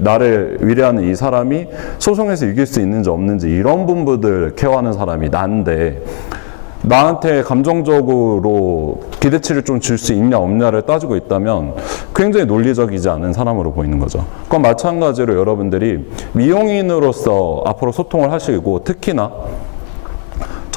나를 위대하는 이 사람이 소송에서 이길 수 있는지 없는지 이런 부분들 케어하는 사람이 난데 나한테 감정적으로 기대치를 좀 줄 수 있냐 없냐를 따지고 있다면 굉장히 논리적이지 않은 사람으로 보이는 거죠. 그건 마찬가지로 여러분들이 미용인으로서 앞으로 소통을 하시고 특히나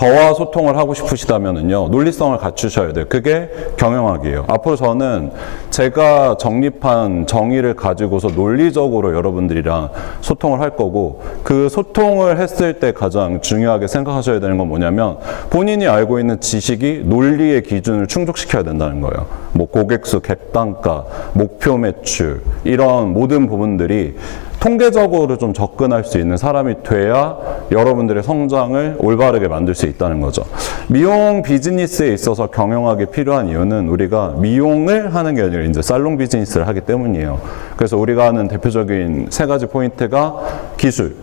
저와 소통을 하고 싶으시다면은요 논리성을 갖추셔야 돼요. 그게 경영학이에요. 앞으로 저는 제가 정립한 정의를 가지고서 논리적으로 여러분들이랑 소통을 할 거고 그 소통을 했을 때 가장 중요하게 생각하셔야 되는 건 뭐냐면 본인이 알고 있는 지식이 논리의 기준을 충족시켜야 된다는 거예요. 뭐 고객수, 객단가, 목표 매출 이런 모든 부분들이 통계적으로 좀 접근할 수 있는 사람이 돼야 여러분들의 성장을 올바르게 만들 수 있다는 거죠. 미용 비즈니스에 있어서 경영학이 필요한 이유는 우리가 미용을 하는 게 아니라 이제 살롱 비즈니스를 하기 때문이에요. 그래서 우리가 하는 대표적인 세 가지 포인트가 기술,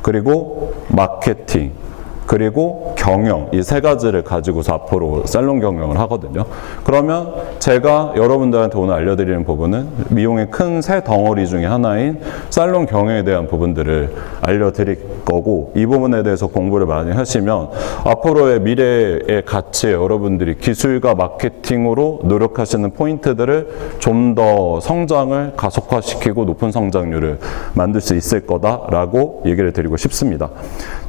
그리고 마케팅, 그리고 경영 이 세 가지를 가지고서 앞으로 살롱 경영을 하거든요. 그러면 제가 여러분들한테 오늘 알려드리는 부분은 미용의 큰 세 덩어리 중에 하나인 살롱 경영에 대한 부분들을 알려드릴 거고 이 부분에 대해서 공부를 많이 하시면 앞으로의 미래의 가치에 여러분들이 기술과 마케팅으로 노력하시는 포인트들을 좀 더 성장을 가속화시키고 높은 성장률을 만들 수 있을 거다라고 얘기를 드리고 싶습니다.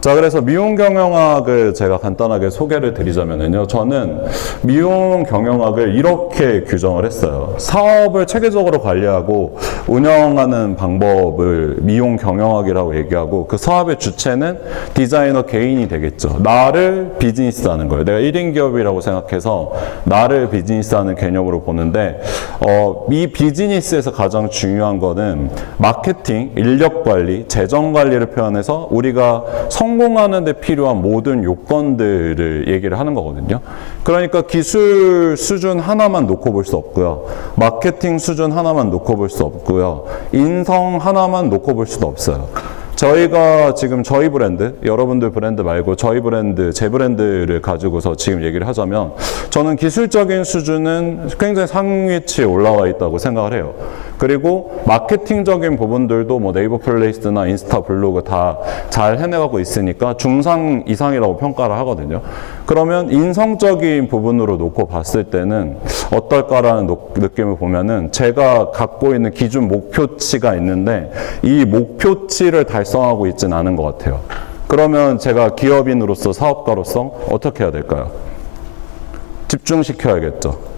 자, 그래서 미용 경영학을 제가 간단하게 소개를 드리자면요. 저는 미용 경영학을 이렇게 규정을 했어요. 사업을 체계적으로 관리하고 운영하는 방법을 미용 경영학이라고 얘기하고 그 사업의 주체는 디자이너 개인이 되겠죠. 나를 비즈니스 하는 거예요. 내가 1인 기업이라고 생각해서 나를 비즈니스 하는 개념으로 보는데, 어, 이 비즈니스에서 가장 중요한 거는 마케팅, 인력 관리, 재정 관리를 표현해서 우리가 성 공하는 데 필요한 모든 요건들을 얘기를 하는 거거든요. 그러니까 기술 수준 하나만 놓고 볼 수 없고요. 마케팅 수준 하나만 놓고 볼 수 없고요. 인성 하나만 놓고 볼 수도 없어요. 저희가 지금 저희 브랜드, 여러분들 브랜드 말고 저희 브랜드, 제 브랜드를 가지고서 지금 얘기를 하자면 저는 기술적인 수준은 굉장히 상위치에 올라와 있다고 생각을 해요. 그리고 마케팅적인 부분들도 뭐 네이버 플레이스나 인스타 블로그 다 잘 해내가고 있으니까 중상 이상이라고 평가를 하거든요. 그러면 인성적인 부분으로 놓고 봤을 때는 어떨까라는 노- 느낌을 보면은 제가 갖고 있는 기준 목표치가 있는데 이 목표치를 달성하고 있지는 않은 것 같아요. 그러면 제가 기업인으로서 사업가로서 어떻게 해야 될까요? 집중시켜야겠죠.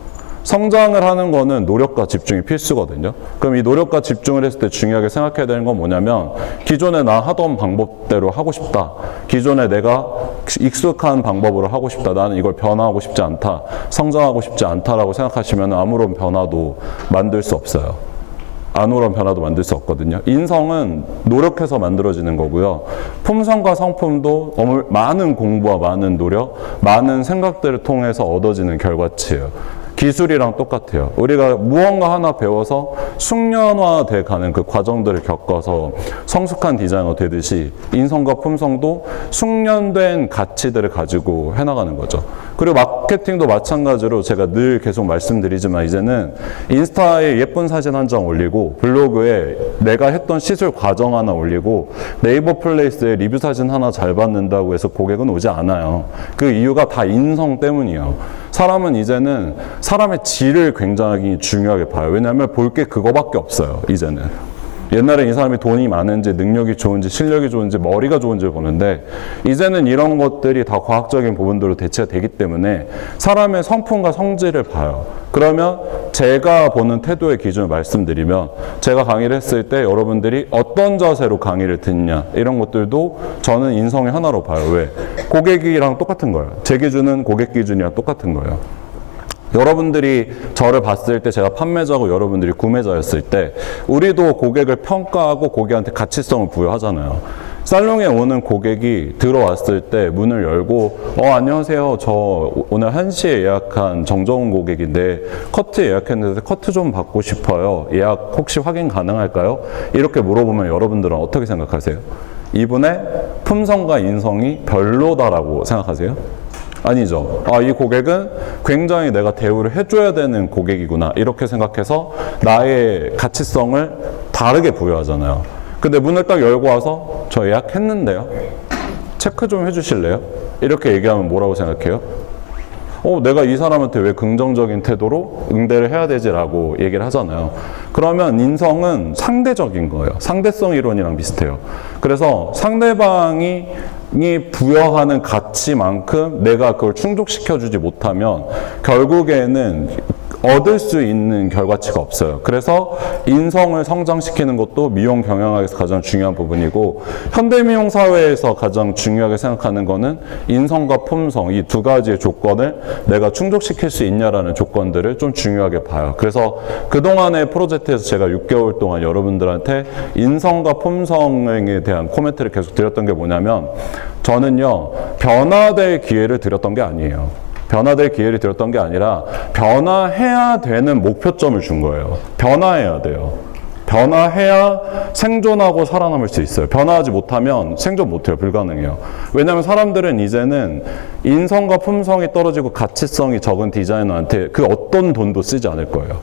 성장을 하는 거는 노력과 집중이 필수거든요. 그럼 이 노력과 집중을 했을 때 중요하게 생각해야 되는 건 뭐냐면 기존에 나 하던 방법대로 하고 싶다. 기존에 내가 익숙한 방법으로 하고 싶다. 나는 이걸 변화하고 싶지 않다. 성장하고 싶지 않다라고 생각하시면 아무런 변화도 만들 수 없어요. 아무런 변화도 만들 수 없거든요. 인성은 노력해서 만들어지는 거고요. 품성과 성품도 많은 공부와 많은 노력, 많은 생각들을 통해서 얻어지는 결과치예요. 기술이랑 똑같아요. 우리가 무언가 하나 배워서 숙련화돼 가는 그 과정들을 겪어서 성숙한 디자이너 되듯이 인성과 품성도 숙련된 가치들을 가지고 해나가는 거죠. 그리고 마케팅도 마찬가지로 제가 늘 계속 말씀드리지만 이제는 인스타에 예쁜 사진 한 장 올리고 블로그에 내가 했던 시술 과정 하나 올리고 네이버 플레이스에 리뷰 사진 하나 잘 받는다고 해서 고객은 오지 않아요. 그 이유가 다 인성 때문이에요. 사람은 이제는 사람의 질을 굉장히 중요하게 봐요. 왜냐하면 볼 게 그거밖에 없어요. 이제는. 옛날에 이 사람이 돈이 많은지 능력이 좋은지 실력이 좋은지 머리가 좋은지 보는데 이제는 이런 것들이 다 과학적인 부분들로 대체가 되기 때문에 사람의 성품과 성질을 봐요. 그러면 제가 보는 태도의 기준을 말씀드리면 제가 강의를 했을 때 여러분들이 어떤 자세로 강의를 듣냐 이런 것들도 저는 인성의 하나로 봐요. 왜? 고객이랑 똑같은 거예요. 제 기준은 고객 기준이랑 똑같은 거예요. 여러분들이 저를 봤을 때 제가 판매자고 여러분들이 구매자였을 때 우리도 고객을 평가하고 고객한테 가치성을 부여하잖아요. 살롱에 오는 고객이 들어왔을 때 문을 열고 어 안녕하세요 저 오늘 1시에 예약한 정정훈 고객인데 커트 예약했는데 커트 좀 받고 싶어요 예약 혹시 확인 가능할까요? 이렇게 물어보면 여러분들은 어떻게 생각하세요? 이분의 품성과 인성이 별로다라고 생각하세요? 아니죠. 아, 이 고객은 굉장히 내가 대우를 해줘야 되는 고객이구나. 이렇게 생각해서 나의 가치성을 다르게 부여하잖아요. 근데 문을 딱 열고 와서 저 예약했는데요. 체크 좀 해주실래요? 이렇게 얘기하면 뭐라고 생각해요? 어, 내가 이 사람한테 왜 긍정적인 태도로 응대를 해야 되지라고 얘기를 하잖아요. 그러면 인성은 상대적인 거예요. 상대성 이론이랑 비슷해요. 그래서 상대방이 이 부여하는 가치만큼 내가 그걸 충족시켜주지 못하면 결국에는 얻을 수 있는 결과치가 없어요. 그래서 인성을 성장시키는 것도 미용 경영학에서 가장 중요한 부분이고 현대 미용 사회에서 가장 중요하게 생각하는 거는 인성과 품성 이 두 가지의 조건을 내가 충족시킬 수 있냐라는 조건들을 좀 중요하게 봐요. 그래서 그동안의 프로젝트에서 제가 6개월 동안 여러분들한테 인성과 품성에 대한 코멘트를 계속 드렸던 게 뭐냐면 저는요 변화될 기회를 드렸던 게 아니에요. 변화될 기회를 드렸던 게 아니라 변화해야 되는 목표점을 준 거예요. 변화해야 돼요. 변화해야 생존하고 살아남을 수 있어요. 변화하지 못하면 생존 못해요. 불가능해요. 왜냐하면 사람들은 이제는 인성과 품성이 떨어지고 가치성이 적은 디자이너한테 그 어떤 돈도 쓰지 않을 거예요.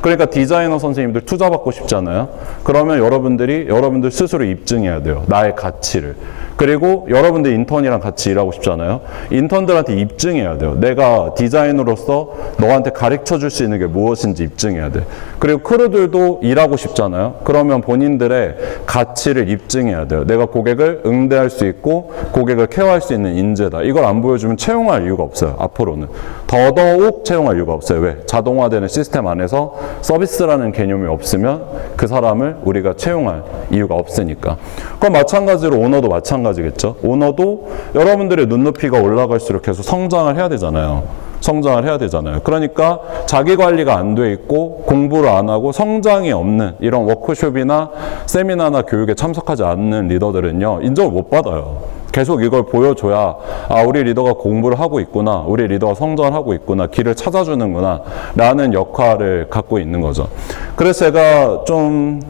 그러니까 디자이너 선생님들 투자 받고 싶잖아요. 그러면 여러분들이 여러분들 스스로 입증해야 돼요. 나의 가치를. 그리고 여러분들 인턴이랑 같이 일하고 싶잖아요. 인턴들한테 입증해야 돼요. 내가 디자이너로서 너한테 가르쳐 줄 수 있는 게 무엇인지 입증해야 돼. 그리고 크루들도 일하고 싶잖아요. 그러면 본인들의 가치를 입증해야 돼요. 내가 고객을 응대할 수 있고 고객을 케어할 수 있는 인재다. 이걸 안 보여주면 채용할 이유가 없어요. 앞으로는. 더더욱 채용할 이유가 없어요. 왜? 자동화되는 시스템 안에서 서비스라는 개념이 없으면 그 사람을 우리가 채용할 이유가 없으니까. 그럼 마찬가지로 오너도 마찬가지 겠죠. 오너도 여러분들의 눈높이가 올라갈수록 계속 성장을 해야 되잖아요. 성장을 해야 되잖아요. 그러니까 자기 관리가 안 돼 있고 공부를 안 하고 성장이 없는 이런 워크숍이나 세미나나 교육에 참석하지 않는 리더들은요, 인정을 못 받아요. 계속 이걸 보여줘야 아 우리 리더가 공부를 하고 있구나 우리 리더가 성장을 하고 있구나 길을 찾아주는구나 라는 역할을 갖고 있는 거죠 그래서 제가 좀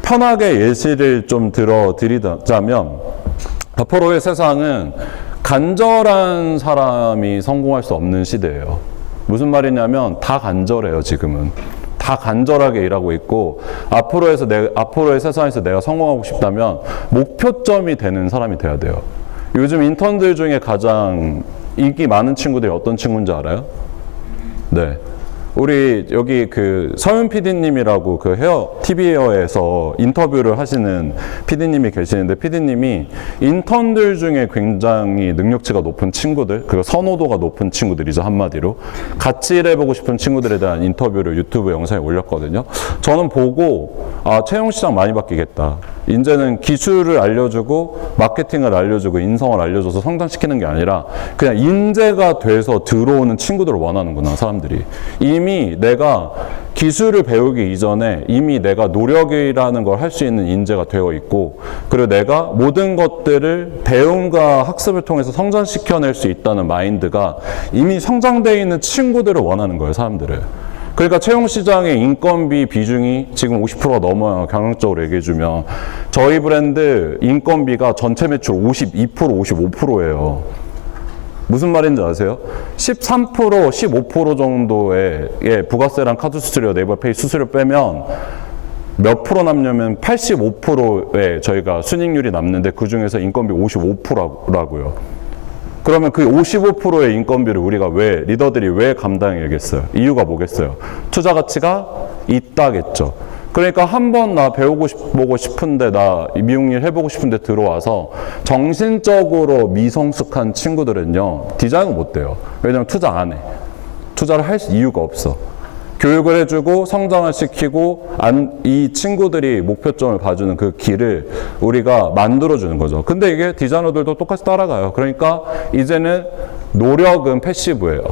편하게 예시를 좀 들어 드리자면 앞으로의 세상은 간절한 사람이 성공할 수 없는 시대예요 무슨 말이냐면 다 간절해요 지금은 다 간절하게 일하고 있고 앞으로에서 내 앞으로의 세상에서 내가 성공하고 싶다면 목표점이 되는 사람이 돼야 돼요. 요즘 인턴들 중에 가장 인기 많은 친구들이 어떤 친구인지 알아요? 네. 우리 여기 그 서윤 PD님이라고 그 헤어 TV 헤어에서 인터뷰를 하시는 PD님이 계시는데 PD님이 인턴들 중에 굉장히 능력치가 높은 친구들, 그 선호도가 높은 친구들이죠 한마디로 같이 일해보고 싶은 친구들에 대한 인터뷰를 유튜브 영상에 올렸거든요. 저는 보고 아 채용 시장 많이 바뀌겠다. 이제는 기술을 알려주고 마케팅을 알려주고 인성을 알려줘서 성장시키는 게 아니라 그냥 인재가 돼서 들어오는 친구들을 원하는구나 사람들이. 이미 내가 기술을 배우기 이전에 이미 내가 노력이라는 걸 할 수 있는 인재가 되어 있고 그리고 내가 모든 것들을 배움과 학습을 통해서 성장시켜낼 수 있다는 마인드가 이미 성장되어 있는 친구들을 원하는 거예요 사람들을 그러니까 채용 시장의 인건비 비중이 지금 50%가 넘어요. 경영적으로 얘기해주면. 저희 브랜드 인건비가 전체 매출 52%, 55%예요. 무슨 말인지 아세요? 13%, 15% 정도의 예, 부가세랑 카드 수수료, 네이버페이 수수료 빼면 몇 프로 남냐면 85%의 저희가 순익률이 남는데 그 중에서 인건비 55%라고요. 그러면 그 55%의 인건비를 우리가 왜 리더들이 왜 감당해야겠어요? 이유가 뭐겠어요? 투자 가치가 있다겠죠. 그러니까 한 번 나 배우고 싶, 보고 싶은데 나 미용일 해보고 싶은데 들어와서 정신적으로 미성숙한 친구들은요 디자인은 못 돼요. 왜냐면 투자 안 해. 투자를 할 이유가 없어. 교육을 해주고 성장을 시키고 안, 이 친구들이 목표점을 봐주는 그 길을 우리가 만들어주는 거죠. 근데 이게 디자이너들도 똑같이 따라가요. 그러니까 이제는 노력은 패시브예요.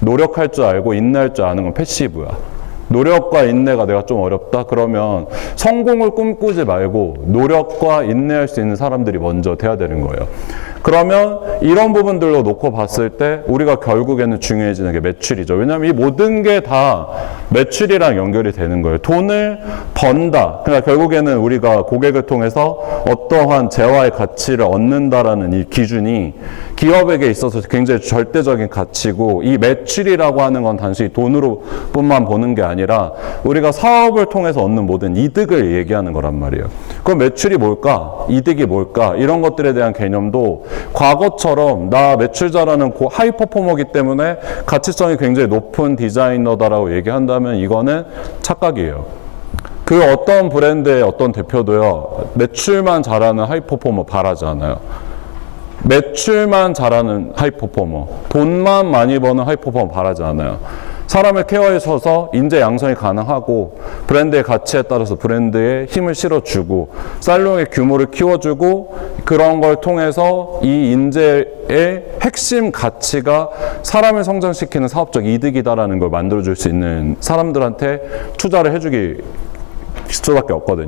노력할 줄 알고 인내할 줄 아는 건 패시브야. 노력과 인내가 내가 좀 어렵다 그러면 성공을 꿈꾸지 말고 노력과 인내할 수 있는 사람들이 먼저 돼야 되는 거예요. 그러면 이런 부분들로 놓고 봤을 때 우리가 결국에는 중요해지는 게 매출이죠. 왜냐하면 이 모든 게 다 매출이랑 연결이 되는 거예요. 돈을 번다. 그러니까 결국에는 우리가 고객을 통해서 어떠한 재화의 가치를 얻는다라는 이 기준이 기업에게 있어서 굉장히 절대적인 가치고 이 매출이라고 하는 건 단순히 돈으로 뿐만 보는 게 아니라 우리가 사업을 통해서 얻는 모든 이득을 얘기하는 거란 말이에요. 그럼 매출이 뭘까? 이득이 뭘까? 이런 것들에 대한 개념도 과거처럼 나 매출 잘하는 고 하이 퍼포머기 때문에 가치성이 굉장히 높은 디자이너다라고 얘기한다면 이거는 착각이에요. 그 어떤 브랜드의 어떤 대표도요, 매출만 잘하는 하이 퍼포머 바라지 않아요. 매출만 잘하는 하이 퍼포머, 돈만 많이 버는 하이 퍼포머 바라지 않아요. 사람을 케어해서서 인재 양성이 가능하고 브랜드의 가치에 따라서 브랜드에 힘을 실어주고 살롱의 규모를 키워주고 그런 걸 통해서 이 인재의 핵심 가치가 사람을 성장시키는 사업적 이득이다라는 걸 만들어줄 수 있는 사람들한테 투자를 해주기 수밖에 없거든요.